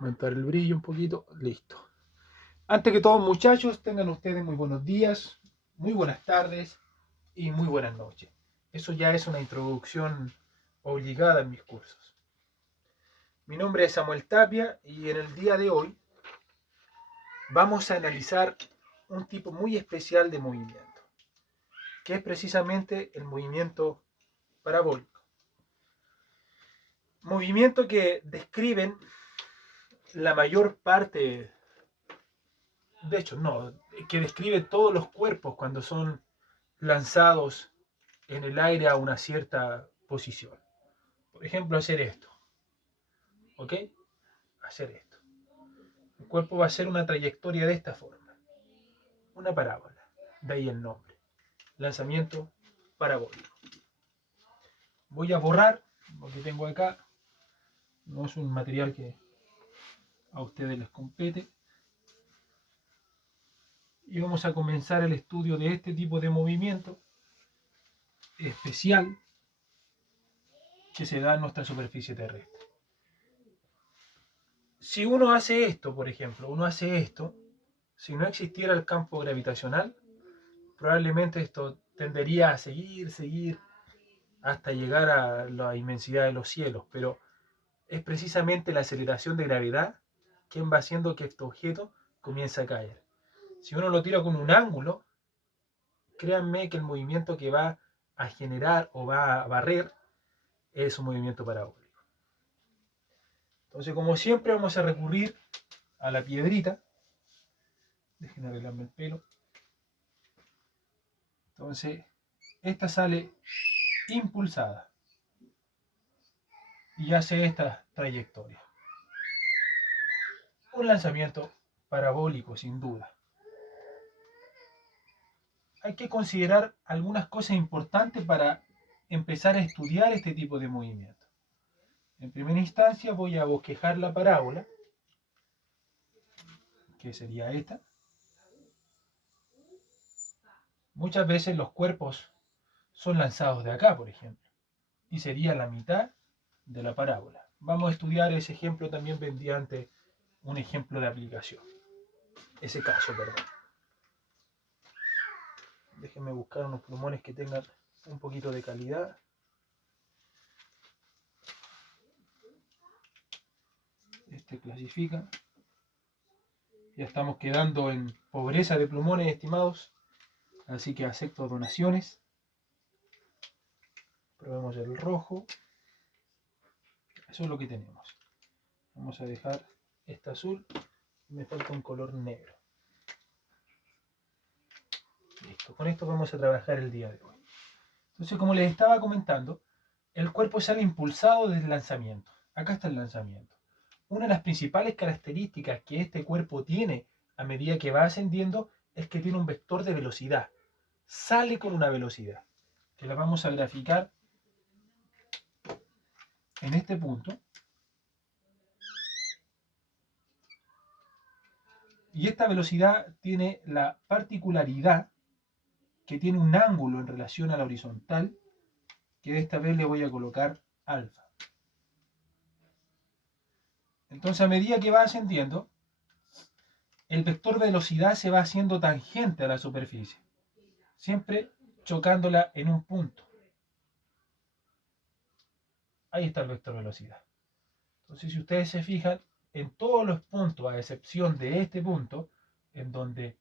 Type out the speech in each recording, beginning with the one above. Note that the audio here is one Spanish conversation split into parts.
Aumentar el brillo un poquito. Listo. Antes que todo, muchachos, tengan ustedes muy buenos días, muy buenas tardes y muy buenas noches. Eso ya es una introducción obligada en mis cursos. Mi nombre es Samuel Tapia y en el día de hoy vamos a analizar un tipo muy especial de movimiento, que es precisamente el movimiento parabólico. Movimiento que describen la mayor parte, de hecho no, que describe todos los cuerpos cuando son lanzados en el aire a una cierta posición. Por ejemplo, hacer esto. ¿Ok? Hacer esto. El cuerpo va a hacer una trayectoria de esta forma. Una parábola. De ahí el nombre. Lanzamiento parabólico. Voy a borrar lo que tengo acá. No es un material que a ustedes les compete. Y vamos a comenzar el estudio de este tipo de movimiento especial que se da en nuestra superficie terrestre. Si uno hace esto, por ejemplo, si no existiera el campo gravitacional, probablemente esto tendería a seguir hasta llegar a la inmensidad de los cielos, pero es precisamente la aceleración de gravedad quien va haciendo que este objeto comience a caer. Si uno lo tira con un ángulo, créanme que el movimiento que va a generar o va a barrer es un movimiento parabólico. Entonces, como siempre, vamos a recurrir a la piedrita. Dejen arreglarme el pelo. Entonces, esta sale impulsada y hace esta trayectoria. Un lanzamiento parabólico, sin duda. Hay que considerar algunas cosas importantes para empezar a estudiar este tipo de movimiento. En primera instancia voy a bosquejar la parábola, que sería esta. Muchas veces los cuerpos son lanzados de acá, por ejemplo, y sería la mitad de la parábola. Vamos a estudiar ese ejemplo también mediante un ejemplo de aplicación. Ese caso, perdón. Déjenme buscar unos plumones que tengan un poquito de calidad. Este clasifica. Ya estamos quedando en pobreza de plumones, estimados. Así que acepto donaciones. Probemos el rojo. Eso es lo que tenemos. Vamos a dejar este azul. Me falta un color negro. Listo. Con esto vamos a trabajar el día de hoy. Entonces, como les estaba comentando, el cuerpo sale impulsado desde el lanzamiento. Acá está el lanzamiento. Una de las principales características que este cuerpo tiene a medida que va ascendiendo es que tiene un vector de velocidad. Sale con una velocidad, que la vamos a graficar en este punto. Y esta velocidad tiene la particularidad que tiene un ángulo en relación a la horizontal, que esta vez le voy a colocar alfa. Entonces, a medida que va ascendiendo, el vector de velocidad se va haciendo tangente a la superficie, siempre chocándola en un punto. Ahí está el vector de velocidad. Entonces, si ustedes se fijan, en todos los puntos, a excepción de este punto, en donde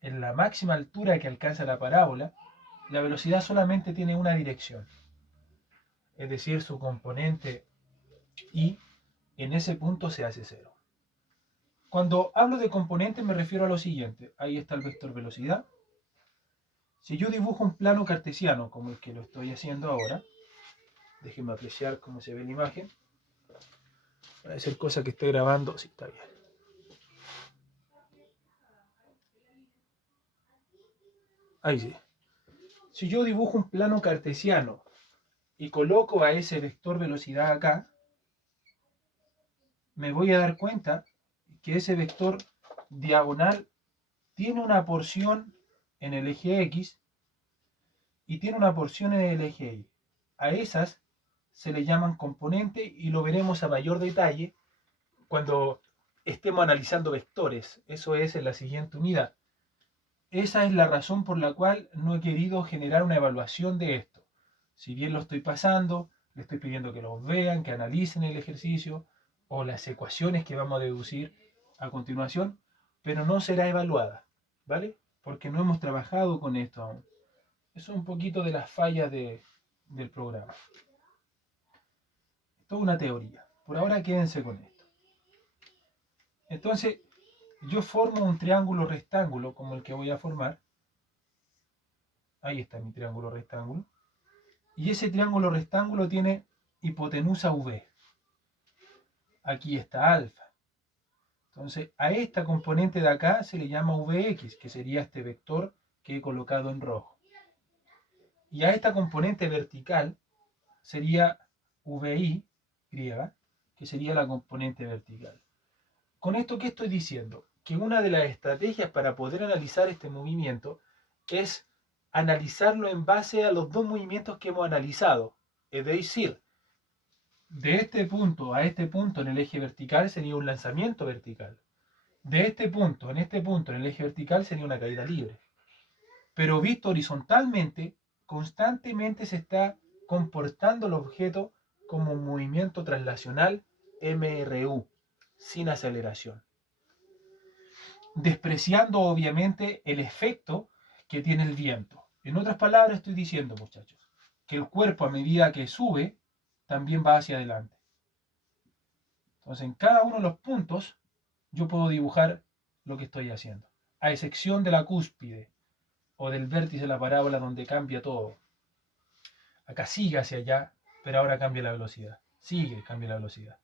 en la máxima altura que alcanza la parábola, la velocidad solamente tiene una dirección, es decir, su componente y en ese punto se hace cero. Cuando hablo de componentes me refiero a lo siguiente. Ahí está el vector velocidad. Si yo dibujo un plano cartesiano como el que lo estoy haciendo ahora, déjenme apreciar cómo se ve la imagen. Puede ser cosa que esté grabando. Sí, está bien. Ahí sí. Si yo dibujo un plano cartesiano y coloco a ese vector velocidad acá, me voy a dar cuenta que ese vector diagonal tiene una porción en el eje X y tiene una porción en el eje Y. A esas se le llaman componentes y lo veremos a mayor detalle cuando estemos analizando vectores. Eso es en la siguiente unidad. Esa es la razón por la cual no he querido generar una evaluación de esto. Si bien lo estoy pasando, le estoy pidiendo que los vean, que analicen el ejercicio o las ecuaciones que vamos a deducir a continuación, pero no será evaluada, ¿vale? Porque no hemos trabajado con esto aún. Eso es un poquito de las fallas del programa. Esto es una teoría. Por ahora quédense con esto. Entonces, yo formo un triángulo rectángulo como el que voy a formar. Ahí está mi triángulo rectángulo. Y ese triángulo rectángulo tiene hipotenusa V. Aquí está alfa. Entonces, a esta componente de acá se le llama Vx, que sería este vector que he colocado en rojo. Y a esta componente vertical sería Vi griega, que sería la componente vertical. ¿Con esto qué estoy diciendo? Que una de las estrategias para poder analizar este movimiento es analizarlo en base a los dos movimientos que hemos analizado. Es decir, de este punto a este punto en el eje vertical sería un lanzamiento vertical. De este punto en este punto en el eje vertical sería una caída libre. Pero visto horizontalmente, constantemente se está comportando el objeto como un movimiento traslacional MRU, sin aceleración. Despreciando obviamente el efecto que tiene el viento. En otras palabras estoy diciendo, muchachos, que el cuerpo a medida que sube, también va hacia adelante. Entonces en cada uno de los puntos yo puedo dibujar lo que estoy haciendo, a excepción de la cúspide o del vértice de la parábola donde cambia todo. Acá sigue hacia allá, pero ahora cambia la velocidad. Sigue, cambia la velocidad.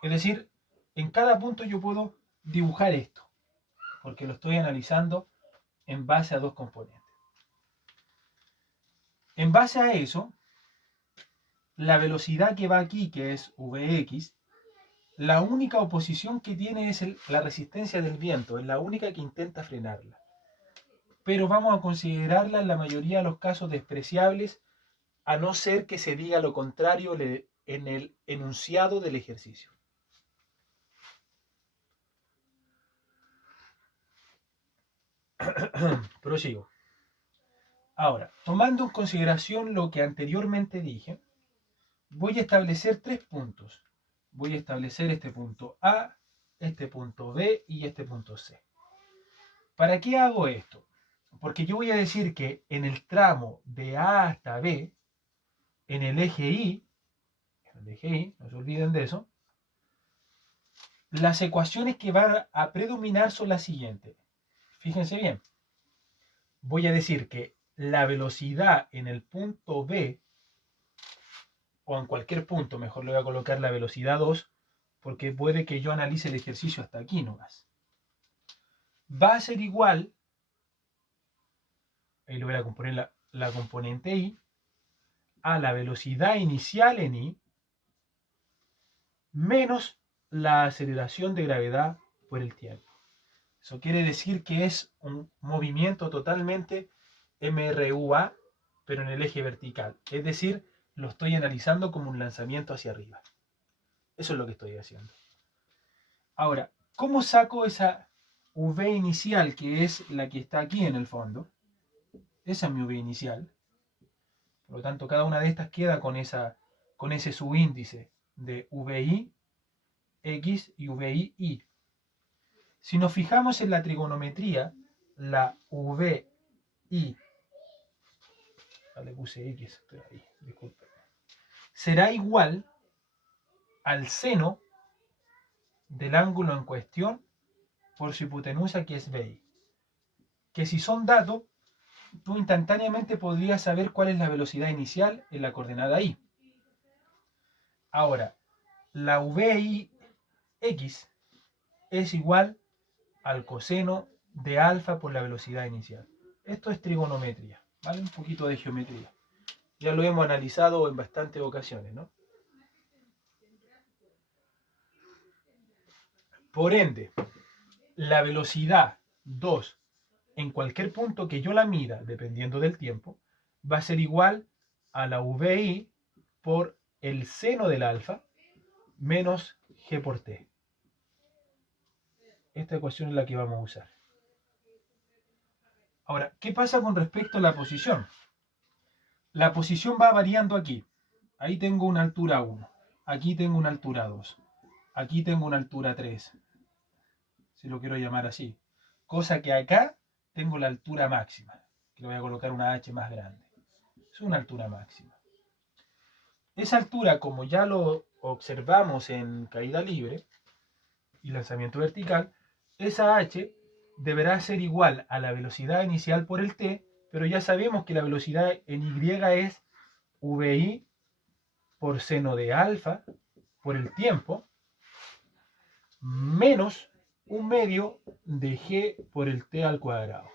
Es decir, en cada punto yo puedo dibujar esto, porque lo estoy analizando en base a dos componentes. En base a eso, la velocidad que va aquí, que es Vx, la única oposición que tiene es la resistencia del viento, es la única que intenta frenarla. Pero vamos a considerarla en la mayoría de los casos despreciables, a no ser que se diga lo contrario en el enunciado del ejercicio. Prosigo. Ahora, tomando en consideración lo que anteriormente dije, voy a establecer tres puntos. Voy a establecer este punto A, este punto B y este punto C. ¿Para qué hago esto? Porque yo voy a decir que en el tramo de A hasta B, en el eje Y, no se olviden de eso, las ecuaciones que van a predominar son las siguientes. Fíjense bien. Voy a decir que la velocidad en el punto B, o en cualquier punto, mejor le voy a colocar la velocidad 2, porque puede que yo analice el ejercicio hasta aquí nomás. Va a ser igual, ahí le voy a componer la componente I, a la velocidad inicial en I, menos la aceleración de gravedad por el tiempo. Eso quiere decir que es un movimiento totalmente MRUA, pero en el eje vertical. Es decir, lo estoy analizando como un lanzamiento hacia arriba. Eso es lo que estoy haciendo. Ahora, ¿cómo saco esa V inicial, que es la que está aquí en el fondo? Esa es mi V inicial. Por lo tanto, cada una de estas queda con ese subíndice de VI, X y VI, Y. Si nos fijamos en la trigonometría, la VI, le puse X, pero ahí, disculpen, será igual al seno del ángulo en cuestión por su hipotenusa, que es BI. Que si son datos, tú instantáneamente podrías saber cuál es la velocidad inicial en la coordenada Y. Ahora, la VIX es igual al coseno de alfa por la velocidad inicial. Esto es trigonometría, ¿vale? Un poquito de geometría. Ya lo hemos analizado en bastantes ocasiones, ¿no? Por ende, la velocidad 2 en cualquier punto que yo la mida, dependiendo del tiempo, va a ser igual a la VI por el seno del alfa menos G por T. esta ecuación es la que vamos a usar. Ahora, ¿qué pasa con respecto a la posición? La posición va variando aquí. Ahí tengo una altura 1, aquí tengo una altura 2, aquí tengo una altura 3, si lo quiero llamar así. Cosa que acá tengo la altura máxima, que le voy a colocar una H más grande. Es una altura máxima. Esa altura, como ya lo observamos en caída libre y lanzamiento vertical, esa H deberá ser igual a la velocidad inicial por el t, pero ya sabemos que la velocidad en y es vi por seno de alfa por el tiempo menos un medio de g por el t al cuadrado.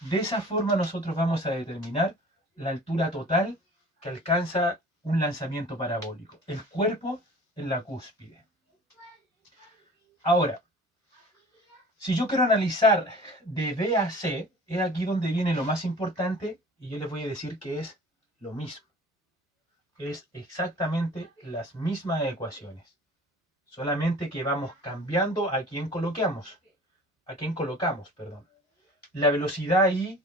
De esa forma nosotros vamos a determinar la altura total que alcanza un lanzamiento parabólico, el cuerpo en la cúspide. Ahora, si yo quiero analizar de B a C, es aquí donde viene lo más importante y yo les voy a decir que es lo mismo. Es exactamente las mismas ecuaciones, solamente que vamos cambiando a quién colocamos, perdón. La velocidad I,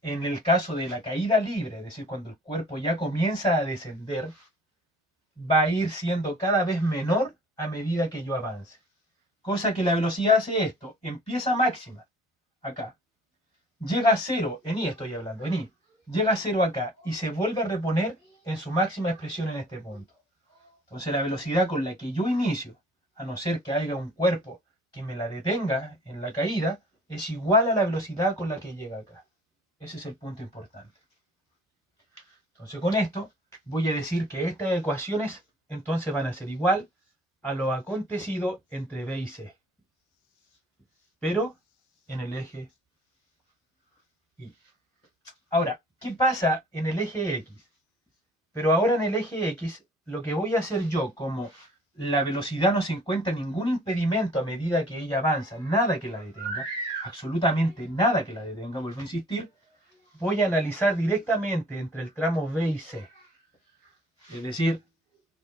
en el caso de la caída libre, es decir, cuando el cuerpo ya comienza a descender, va a ir siendo cada vez menor a medida que yo avance. Cosa que la velocidad hace esto, empieza máxima, acá, llega a cero, en I estoy hablando, en I, llega a cero acá y se vuelve a reponer en su máxima expresión en este punto. Entonces la velocidad con la que yo inicio, a no ser que haya un cuerpo que me la detenga en la caída, es igual a la velocidad con la que llega acá. Ese es el punto importante. Entonces con esto voy a decir que estas ecuaciones entonces van a ser igual a lo acontecido entre B y C, pero en el eje Y. Ahora, ¿qué pasa en el eje X? Pero ahora en el eje X, lo que voy a hacer yo, como la velocidad no se encuentra ningún impedimento a medida que ella avanza, nada que la detenga, absolutamente nada que la detenga, vuelvo a insistir, voy a analizar directamente entre el tramo B y C. Es decir,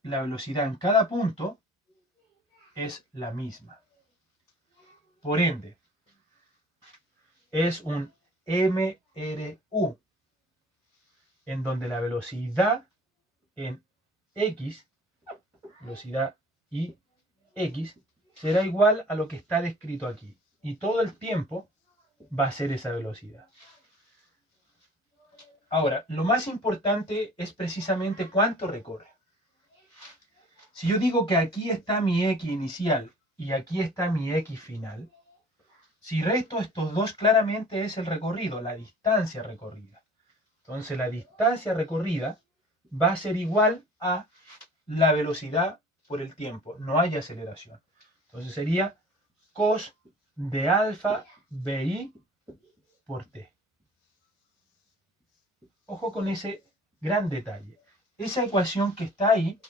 la velocidad en cada punto es la misma. Por ende, es un MRU, en donde la velocidad en X, velocidad y X, será igual a lo que está descrito aquí. Y todo el tiempo va a ser esa velocidad. Ahora, lo más importante es precisamente cuánto recorre. Si yo digo que aquí está mi X inicial y aquí está mi X final, si resto estos dos, claramente es el recorrido, la distancia recorrida. Entonces la distancia recorrida va a ser igual a la velocidad por el tiempo, no hay aceleración. Entonces sería cos de alfa BI por T. Ojo con ese gran detalle. Esa ecuación que está ahí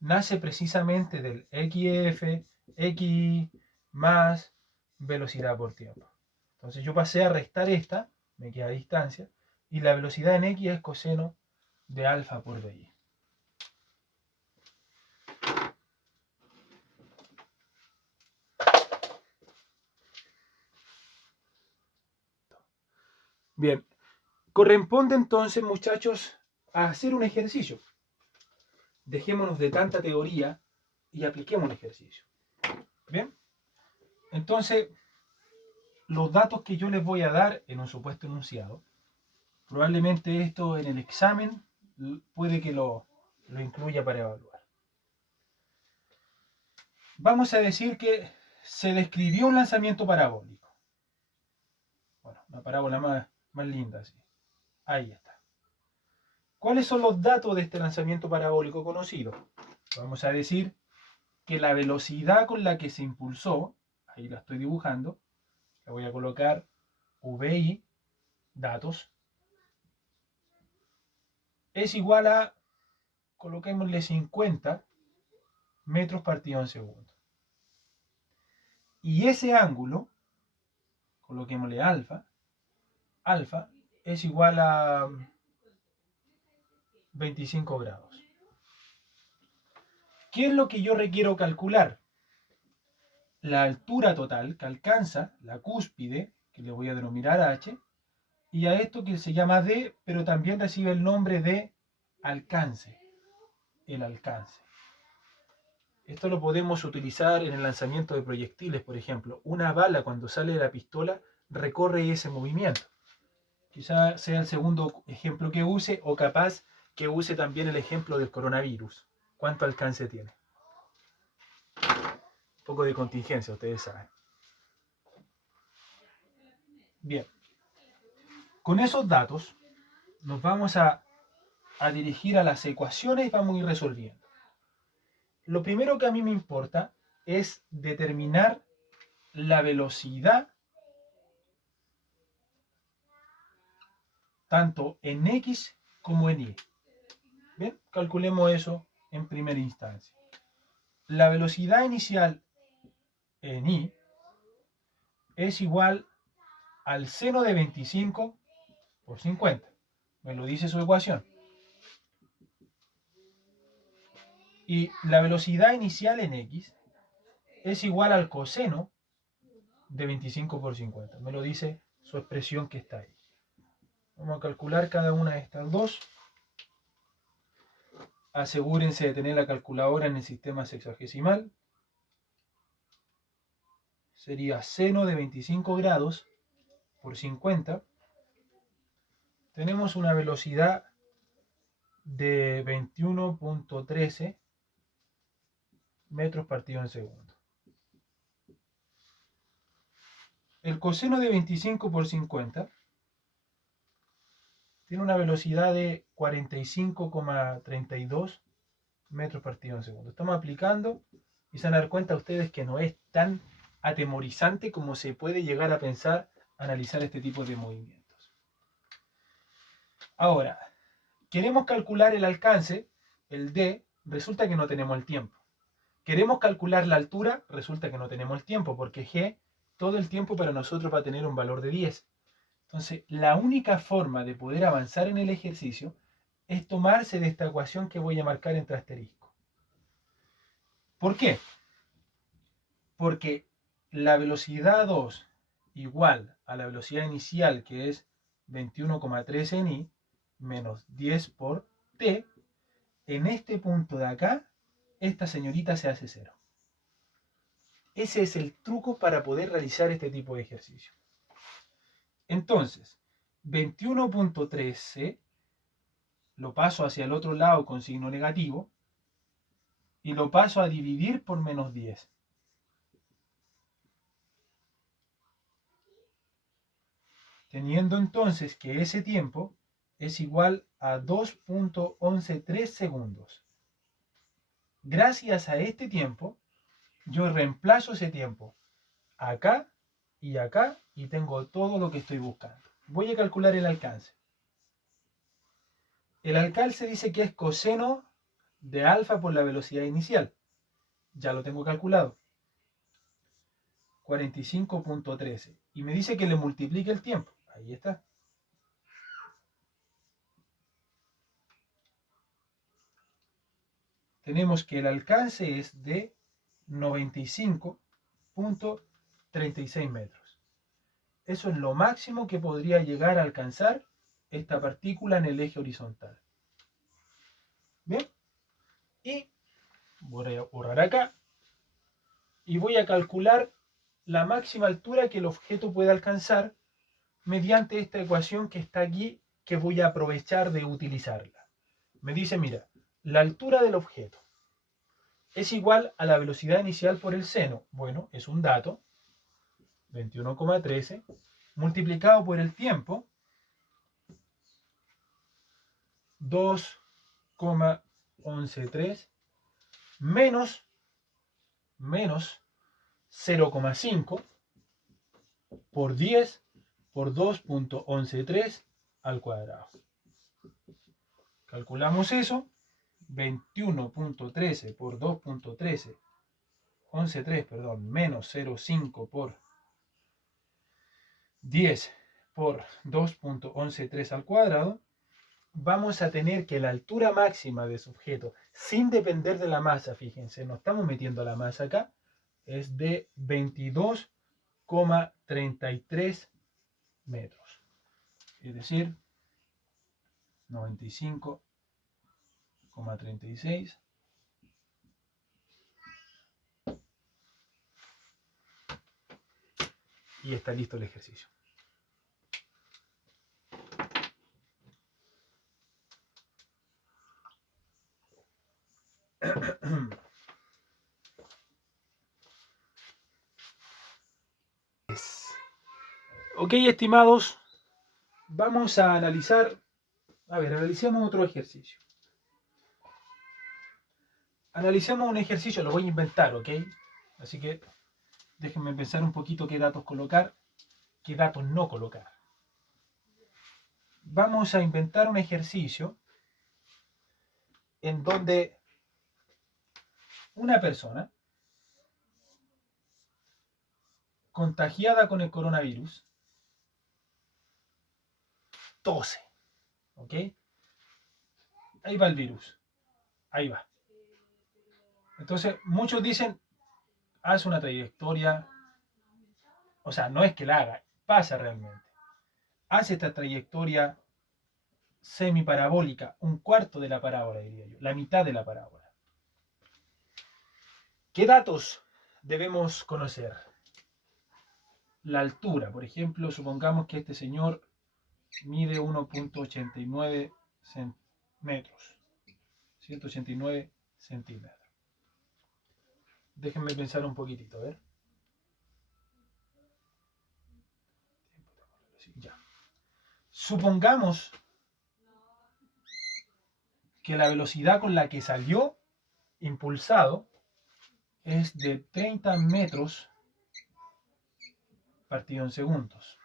nace precisamente del XF, XI más velocidad por tiempo. Entonces yo pasé a restar esta, me queda distancia, y la velocidad en X es coseno de alfa por BI. Bien, corresponde entonces, muchachos, a hacer un ejercicio. Dejémonos de tanta teoría y apliquemos un ejercicio. Bien, entonces, los datos que yo les voy a dar en un supuesto enunciado, probablemente esto en el examen puede que lo incluya para evaluar. Vamos a decir que se describió un lanzamiento parabólico. Bueno, una parábola más linda, así. Ahí está. ¿Cuáles son los datos de este lanzamiento parabólico conocido? Vamos a decir que la velocidad con la que se impulsó, ahí la estoy dibujando, le voy a colocar VI, datos, es igual a, coloquémosle 50 metros partido en segundo. Y ese ángulo, coloquémosle alfa es igual a 25 grados. ¿Qué es lo que yo requiero calcular? la altura total que alcanza la cúspide, que le voy a denominar H, y a esto que se llama D, pero también recibe el nombre de alcance, el alcance. Esto lo podemos utilizar en el lanzamiento de proyectiles, por ejemplo. Una bala cuando sale de la pistola recorre ese movimiento. Quizá sea el segundo ejemplo que use, o capaz que use también el ejemplo del coronavirus. ¿Cuánto alcance tiene? Un poco de contingencia, ustedes saben. Bien. Con esos datos nos vamos a dirigir a las ecuaciones y vamos a ir resolviendo. Lo primero que a mí me importa es determinar la velocidad tanto en X como en Y. Bien, calculemos eso en primera instancia. La velocidad inicial en Y es igual al seno de 25 por 50. Me lo dice su ecuación. Y la velocidad inicial en X es igual al coseno de 25 por 50. Me lo dice su expresión que está ahí. Vamos a calcular cada una de estas dos. Asegúrense de tener la calculadora en el sistema sexagesimal. Sería seno de 25 grados por 50. Tenemos una velocidad de 21.13 metros partido en segundo. El coseno de 25 por 50 tiene una velocidad de 45,32 metros partido en segundo. Estamos aplicando y se van a dar cuenta ustedes que no es tan atemorizante como se puede llegar a pensar analizar este tipo de movimientos. Ahora, queremos calcular el alcance, el D, resulta que no tenemos el tiempo. Queremos calcular la altura, resulta que no tenemos el tiempo, porque G, todo el tiempo para nosotros va a tener un valor de 10. Entonces, la única forma de poder avanzar en el ejercicio es tomarse de esta ecuación que voy a marcar entre asterisco. ¿Por qué? Porque la velocidad 2 igual a la velocidad inicial, que es 21,13 en I, menos 10 por T, en este punto de acá, esta señorita se hace 0. Ese es el truco para poder realizar este tipo de ejercicio. Entonces, 21.13 lo paso hacia el otro lado con signo negativo y lo paso a dividir por menos 10. Teniendo entonces que ese tiempo es igual a 2.113 segundos. Gracias a este tiempo, yo reemplazo ese tiempo acá y tengo todo lo que estoy buscando. Voy a calcular el alcance. El alcance dice que es coseno de alfa por la velocidad inicial. Ya lo tengo calculado. 45.13. Y me dice que le multiplique el tiempo. Ahí está. Tenemos que el alcance es de 95.36 metros. Eso es lo máximo que podría llegar a alcanzar esta partícula en el eje horizontal. Bien. Y voy a borrar acá. Y voy a calcular la máxima altura que el objeto puede alcanzar mediante esta ecuación que está aquí, que voy a aprovechar de utilizarla. Me dice, mira, la altura del objeto es igual a la velocidad inicial por el seno. Bueno, es un dato, 21,13, multiplicado por el tiempo, 2,113, menos 0,5 por 10 por 2.113 al cuadrado. Calculamos eso, 21.13 por 2.13, 11,3, perdón, menos 0,5 por 10 por 2.113 al cuadrado, vamos a tener que la altura máxima de su objeto, sin depender de la masa, fíjense, no estamos metiendo la masa acá, es de 22,33 metros. Es decir, 95,36. Y está listo el ejercicio. Ok, estimados, vamos a analizar. Analicemos otro ejercicio. Analicemos un ejercicio, lo voy a inventar, ¿ok? Así que déjenme pensar un poquito qué datos colocar, qué datos no colocar. Vamos a inventar un ejercicio en donde una persona contagiada con el coronavirus tose, ¿ok? Ahí va el virus, ahí va. Entonces, muchos dicen, haz una trayectoria, o sea, no es que la haga, pasa realmente. Hace esta trayectoria semiparabólica, un cuarto de la parábola, diría yo, la mitad de la parábola. ¿Qué datos debemos conocer? La altura, por ejemplo, supongamos que este señor mide 1,89 metros, 189 centímetros. Déjenme pensar un poquitito, a ver. Ya. Supongamos que la velocidad con la que salió impulsado es de 30 metros partido en segundos.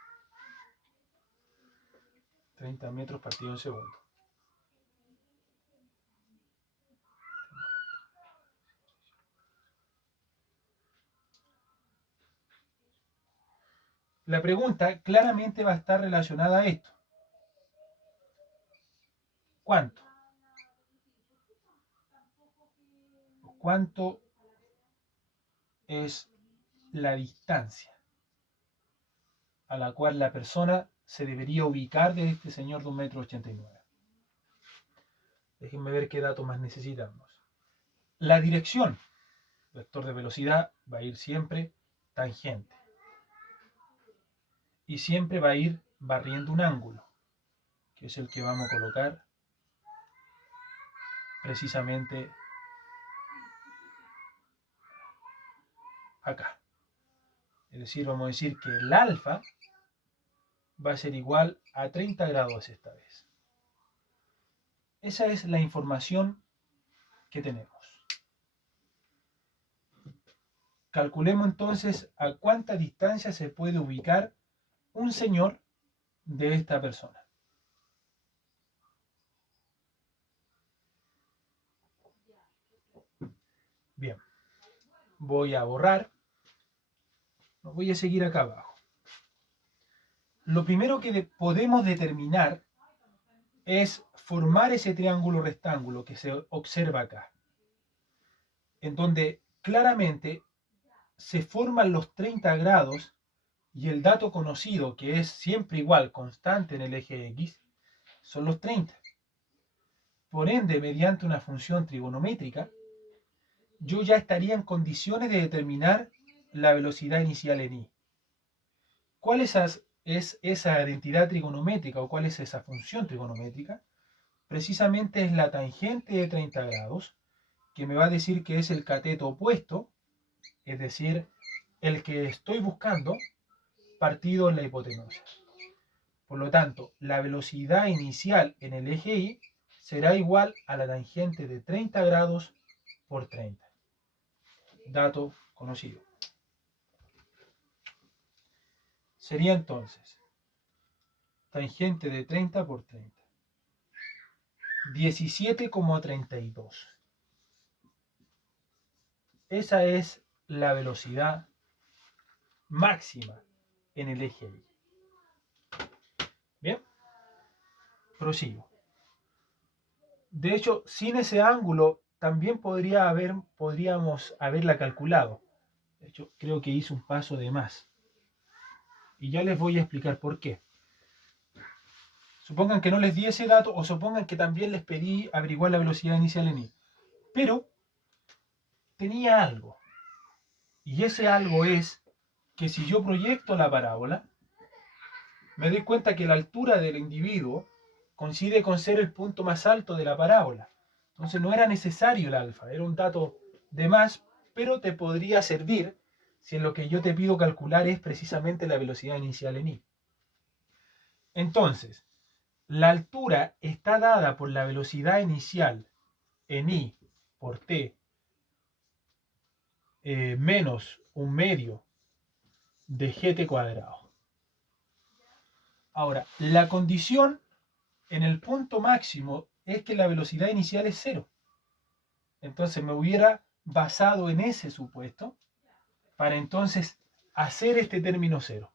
30 metros partido en segundo. La pregunta claramente va a estar relacionada a esto. ¿Cuánto? ¿Cuánto es la distancia a la cual la persona se debería ubicar de este señor de 1,89 m? Déjenme ver qué datos más necesitamos. La dirección, vector de velocidad, va a ir siempre tangente. Y siempre va a ir barriendo un ángulo, que es el que vamos a colocar precisamente acá. Es decir, vamos a decir que el alfa va a ser igual a 30 grados esta vez. Esa es la información que tenemos. Calculemos entonces a cuánta distancia se puede ubicar un señor de esta persona. Bien, voy a borrar. Voy a seguir acá abajo. Lo primero que podemos determinar es formar ese triángulo rectángulo que se observa acá, en donde claramente se forman los 30 grados y el dato conocido, que es siempre igual, constante en el eje X, son los 30. Por ende, mediante una función trigonométrica, yo ya estaría en condiciones de determinar la velocidad inicial en I. ¿Cuál es esa identidad trigonométrica o cuál es esa función trigonométrica? Precisamente es la tangente de 30 grados, que me va a decir que es el cateto opuesto, es decir, el que estoy buscando, partido en la hipotenusa. Por lo tanto, la velocidad inicial en el eje Y será igual a la tangente de 30 grados por 30. Dato conocido. Sería entonces tangente de 30 por 30. 17,32. Esa es la velocidad máxima en el eje Y. Bien, prosigo. De hecho, sin ese ángulo también podríamos haberla calculado. De hecho, creo que hice un paso de más. Y ya les voy a explicar por qué. Supongan que no les di ese dato o supongan que también les pedí averiguar la velocidad inicial en i. Pero tenía algo. Y ese algo es que si yo proyecto la parábola, me doy cuenta que la altura del individuo coincide con ser el punto más alto de la parábola. Entonces no era necesario el alfa, era un dato de más, pero te podría servir si en lo que yo te pido calcular es precisamente la velocidad inicial en i. Entonces, la altura está dada por la velocidad inicial en i por t menos un medio de gt cuadrado. Ahora, la condición en el punto máximo es que la velocidad inicial es cero. Entonces me hubiera basado en ese supuesto para entonces hacer este término cero.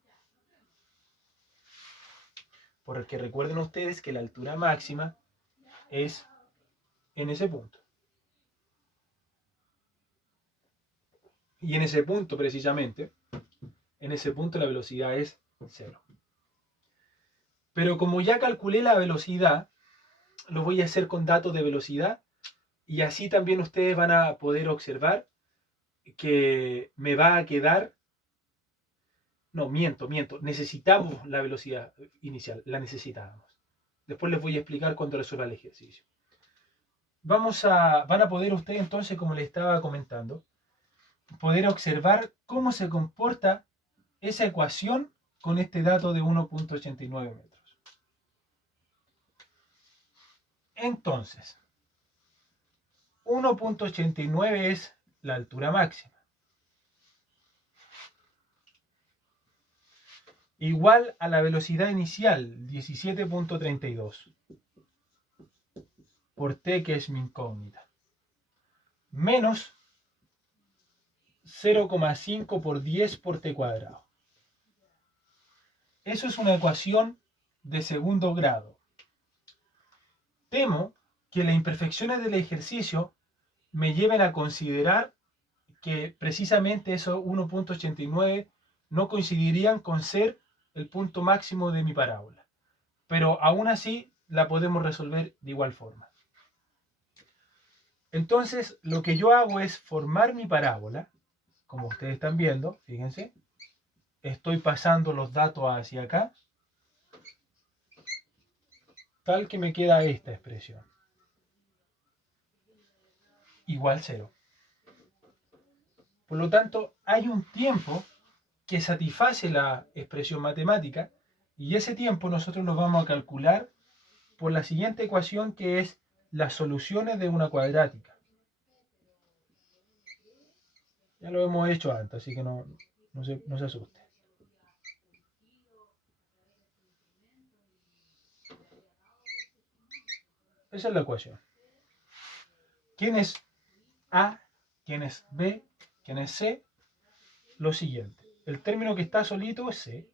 Porque recuerden ustedes que la altura máxima es en ese punto. Y en ese punto precisamente, en ese punto la velocidad es cero. Pero como ya calculé la velocidad, lo voy a hacer con datos de velocidad y así también ustedes van a poder observar que me va a quedar... No, miento. Necesitamos la velocidad inicial, la necesitábamos. Después les voy a explicar cuando resuelva el ejercicio. Van a poder ustedes entonces, como les estaba comentando, poder observar cómo se comporta esa ecuación con este dato de 1.89 metros. Entonces, 1.89 es la altura máxima. Igual a la velocidad inicial, 17.32. Por t, que es mi incógnita. Menos 0,5 por 10 por t cuadrado. Eso es una ecuación de segundo grado. Temo que las imperfecciones del ejercicio me lleven a considerar que precisamente esos 1.89 no coincidirían con ser el punto máximo de mi parábola. Pero aún así la podemos resolver de igual forma. Entonces, lo que yo hago es formar mi parábola, como ustedes están viendo, fíjense. Estoy pasando los datos hacia acá, tal que me queda esta expresión. Igual 0. Por lo tanto, hay un tiempo que satisface la expresión matemática y ese tiempo nosotros lo vamos a calcular por la siguiente ecuación, que es las soluciones de una cuadrática. Ya lo hemos hecho antes, así que no se asuste. Esa es la ecuación. ¿Quién es A? ¿Quién es B? ¿Quién es C? Lo siguiente. El término que está solito es C.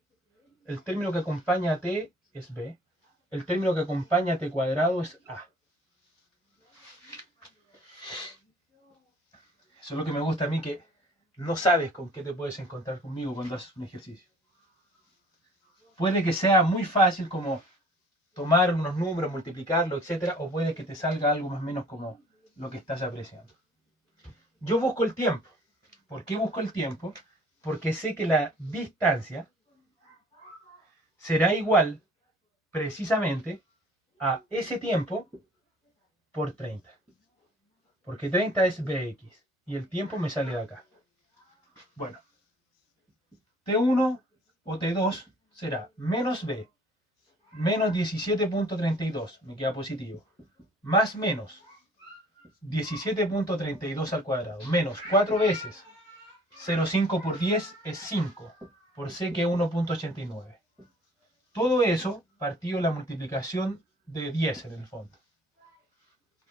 El término que acompaña a T es B. El término que acompaña a T cuadrado es A. Eso es lo que me gusta a mí, que no sabes con qué te puedes encontrar conmigo cuando haces un ejercicio. Puede que sea muy fácil como tomar unos números, multiplicarlo, etc. O puede que te salga algo más o menos como lo que estás apreciando. Yo busco el tiempo. ¿Por qué busco el tiempo? Porque sé que la distancia será igual precisamente a ese tiempo por 30. Porque 30 es Bx y el tiempo me sale de acá. Bueno, T1 o T2 será menos B, menos 17.32, me queda positivo, más menos 17.32 al cuadrado, menos 4 veces 0,5 por 10 es 5, por C, que es 1.89. Todo eso partido de la multiplicación de 10 en el fondo,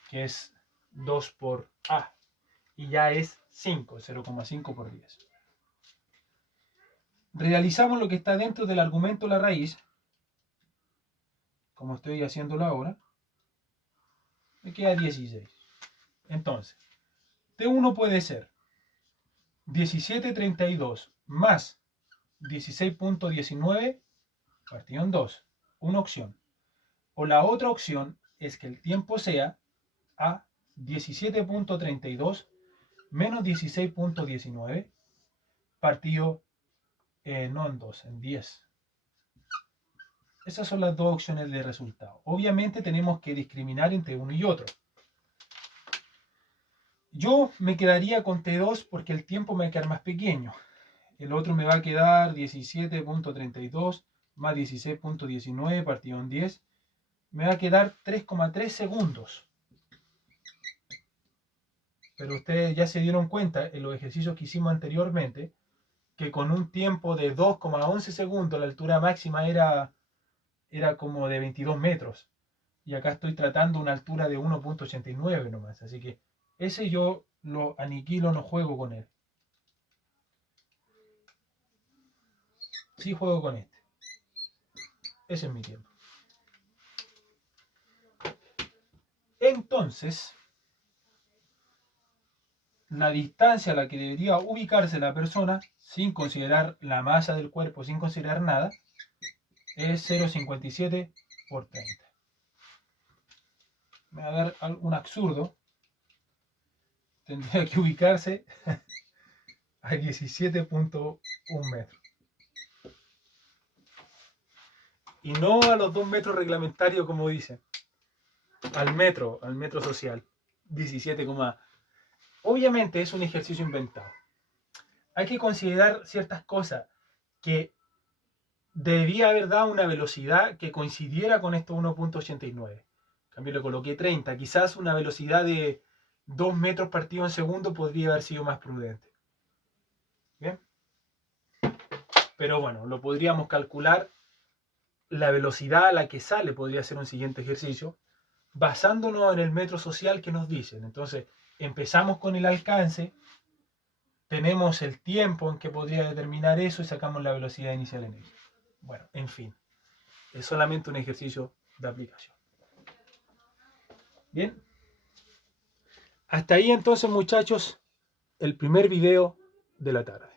que es 2 por A, y ya es 5, 0,5 por 10. Realizamos lo que está dentro del argumento de la raíz, como estoy haciéndolo ahora, me queda 16. Entonces, T1 puede ser 17.32 más 16.19 partido en 2. Una opción. O la otra opción es que el tiempo sea a 17.32 menos 16.19 partido no en 2, en 10. Esas son las dos opciones de resultado. Obviamente tenemos que discriminar entre uno y otro. Yo me quedaría con T2 porque el tiempo me va a quedar más pequeño. El otro me va a quedar 17.32 más 16.19 partido en 10. Me va a quedar 3,3 segundos. Pero ustedes ya se dieron cuenta en los ejercicios que hicimos anteriormente que con un tiempo de 2,11 segundos la altura máxima era como de 22 metros. Y acá estoy tratando una altura de 1.89 nomás. Así que ese yo lo aniquilo, no juego con él. Sí juego con este. Ese es mi tiempo. Entonces, la distancia a la que debería ubicarse la persona, sin considerar la masa del cuerpo, sin considerar nada, es 0,57 por 30. Me va a dar un absurdo. Tendría que ubicarse a 17.1 metros. Y no a los 2 metros reglamentarios como dicen. Al metro social. 17, obviamente es un ejercicio inventado. Hay que considerar ciertas cosas, que debía haber dado una velocidad que coincidiera con esto 1.89. En cambio le coloqué 30. Quizás una velocidad de 2 metros partido en segundo podría haber sido más prudente. ¿Bien? Pero bueno, lo podríamos calcular. La velocidad a la que sale podría ser un siguiente ejercicio, basándonos en el metro social que nos dicen. Entonces, empezamos con el alcance, tenemos el tiempo en que podría determinar eso y sacamos la velocidad inicial en ello. Bueno, en fin, es solamente un ejercicio de aplicación. Bien, hasta ahí entonces, muchachos, el primer video de la tarde.